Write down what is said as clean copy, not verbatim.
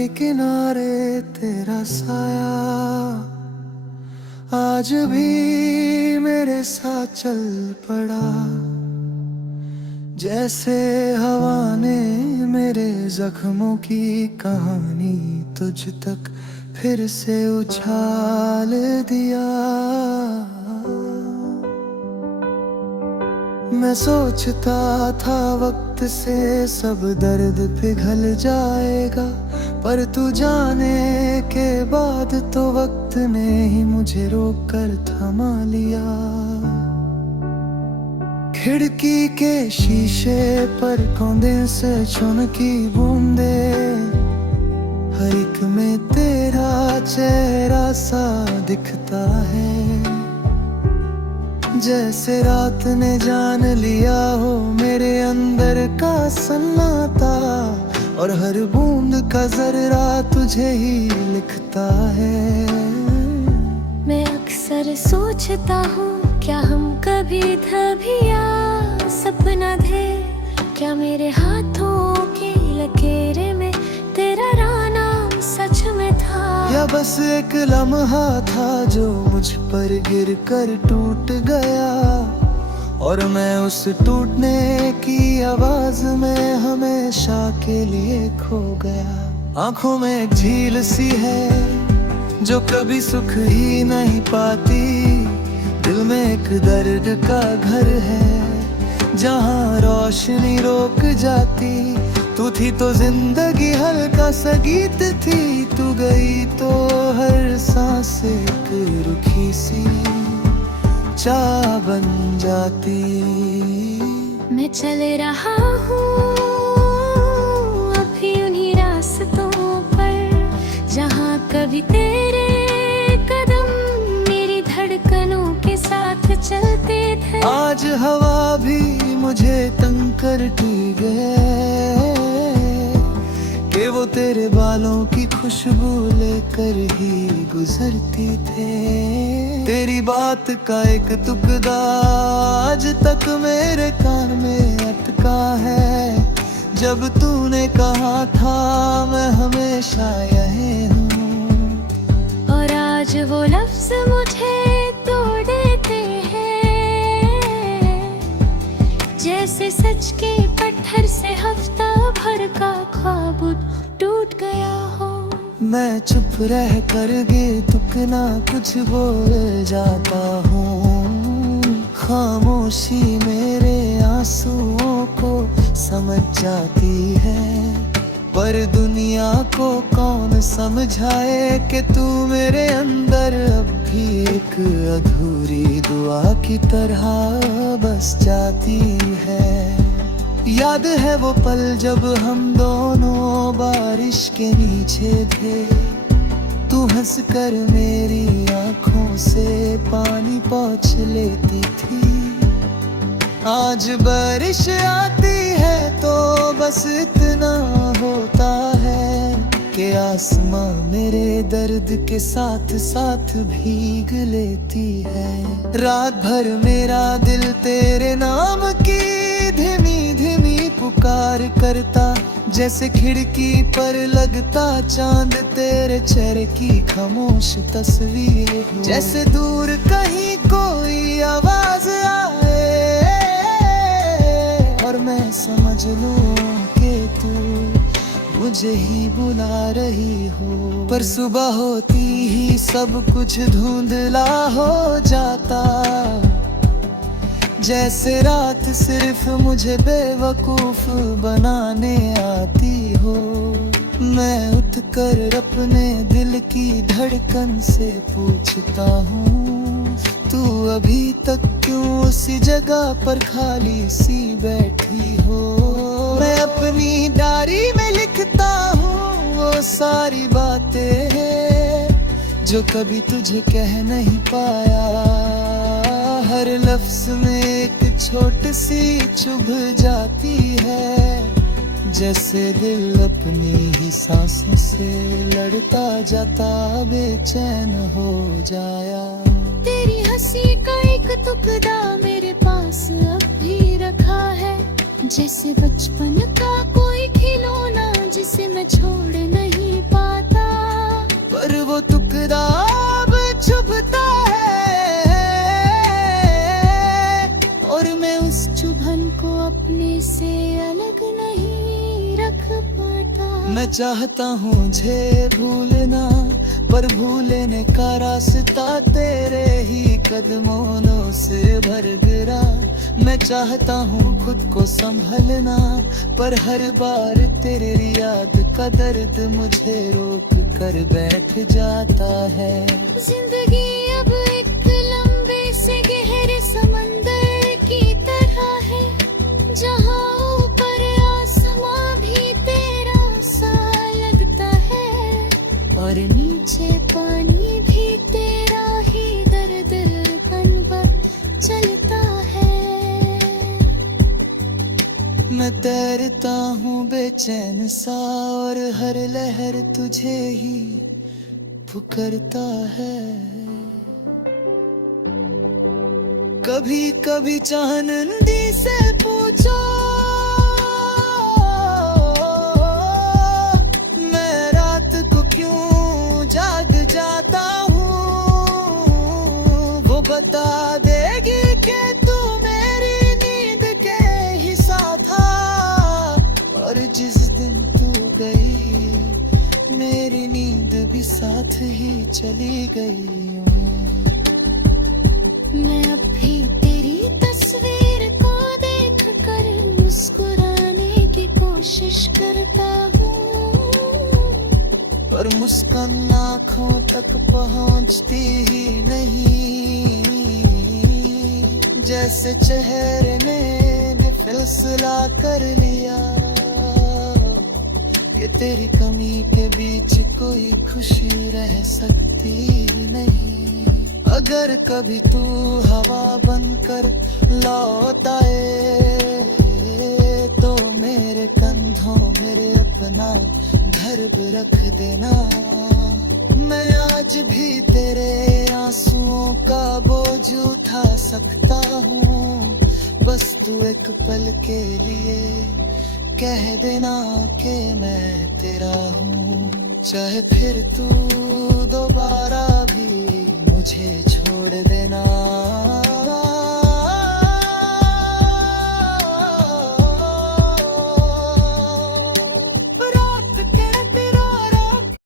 के किनारे तेरा साया आज भी मेरे साथ चल पड़ा। जैसे हवा ने मेरे जख्मों की कहानी तुझ तक फिर से उछाल दिया। मैं सोचता था वक्त से सब दर्द पिघल जाएगा, पर तू जाने के बाद तो वक्त ने ही मुझे रोक कर थमा लिया। खिड़की के शीशे पर कौंधे से चुनकी बूंदे, हर एक में तेरा चेहरा सा दिखता है। जैसे रात ने जान लिया हो मेरे अंदर का सन्नाटा, और हर बूंद का जर्रा तुझे ही लिखता है। मैं अक्सर सोचता हूँ क्या हम कभी धबिया सपना थे, क्या मेरे हाथों की लकीरें में तेरा राना सच में था, या बस एक लम्हा था जो मुझ पर गिर कर टूट गया, और मैं उस टूटने की आवाज में हमेशा के लिए खो गया। आंखों में एक झील सी है जो कभी सुख ही नहीं पाती, दिल में एक दर्द का घर है जहां रोशनी रोक जाती। तू थी तो जिंदगी हल्का सा गीत थी, तू गई तो हर सांस एक रुखी सी चाह बन जाती। मैं चल रहा हूँ अभी उन्हीं रास्तों पर जहाँ कभी तेरे कदम मेरी धड़कनों के साथ चलते थे। आज हवा भी मुझे तंग करती गए कि वो तेरे बालों की खुशबू लेकर ही गुजरती थे। तेरी बात का एक तुकदा आज तक मेरे कान में अटका है, जब तूने कहा था मैं हमेशा यही हूँ। और आज वो लफ्ज मुझे तोड़ देते हैं, जैसे सच के पत्थर से हफ्ता भर का ख्वाब टूट गया हो। मैं चुप रह कर तुक ना कुछ बोल जाता हूँ, खामोशी मेरे आंसुओं को समझ जाती है, पर दुनिया को कौन समझाए कि तू मेरे अंदर अब भी एक अधूरी दुआ की तरह बस जाती है। याद है वो पल जब हम दोनों बारिश के नीचे थे, तू हंसकर मेरी आंखों से पानी पोंछ लेती थी। आज बारिश आती है तो बस इतना होता है कि आसमां मेरे दर्द के साथ साथ भीग लेती है। रात भर मेरा दिल तेरे नाम की धीमी धीमी पुकार करता, जैसे खिड़की पर लगता चांद तेरे चेहरे की खामोश तस्वीर हो। जैसे दूर कहीं कोई आवाज आए और मैं समझ लूं कि तू मुझे ही बुला रही हो, पर सुबह होती ही सब कुछ धुंधला हो जाता, जैसे रात सिर्फ मुझे बेवकूफ बनाने आती हो। मैं उठकर अपने दिल की धड़कन से पूछता हूँ, तू अभी तक क्यों उसी जगह पर खाली सी बैठी हो। मैं अपनी डायरी में लिखता हूँ वो सारी बातें जो कभी तुझे कह नहीं पाया, हर लफ्ज में एक छोटी सी चुभ जाती है, जैसे दिल अपनी ही सांसों से लड़ता जाता बेचैन हो जाया। तेरी हंसी का एक टुकड़ा मेरे पास अब भी रखा है, जैसे बचपन का कोई खिलौना जिसे मैं छोड़ नहीं पा लगदा अब चुभता है, और मैं उस चुभन को अपने से अलग नहीं रख पाता। मैं चाहता हूँ मुझे भूलना, पर भूलने का रास्ता तेरे ही कदमों से भर गिरा। मैं चाहता हूँ खुद को संभलना, पर हर बार तेरे याद का दर्द मुझे रोक कर बैठ जाता है। जिंदगी अब एक लंबे से गहरे समंदर की तरह है, जहाँ ऊपर आसमां भी तेरा सा लगता है, और नीचे पानी भी तेरा ही दर्द कन चलता है। मैं तैरता हूँ बेचैन सा, और हर लहर तुझे ही पुकारता है। कभी कभी चांदनी से पूछो, मैं रात को क्यों जाग जाता हूँ, वो बता देगी कि तू मेरी नींद के हिस्सा था। और जिस दिन तू गई मेरी नींद भी साथ ही चली गई। मैं अब भी तेरी तस्वीर को देख कर मुस्कुराने की कोशिश करता हूँ, पर मुस्कान आँखों तक पहुँचती ही नहीं। जैसे चेहरे ने फैसला कर लिया कि तेरी कमी के बीच कोई खुशी रह सकती नहीं। अगर कभी तू हवा बनकर लौट आए, तो मेरे कंधों मेरे अपना घर भी रख देना। मैं आज भी तेरे आंसुओं का बोझ उठा सकता हूँ, बस तू एक पल के लिए कह देना कि मैं तेरा हूँ। चाहे फिर तू दोबारा भी मुझे छोड़ देना।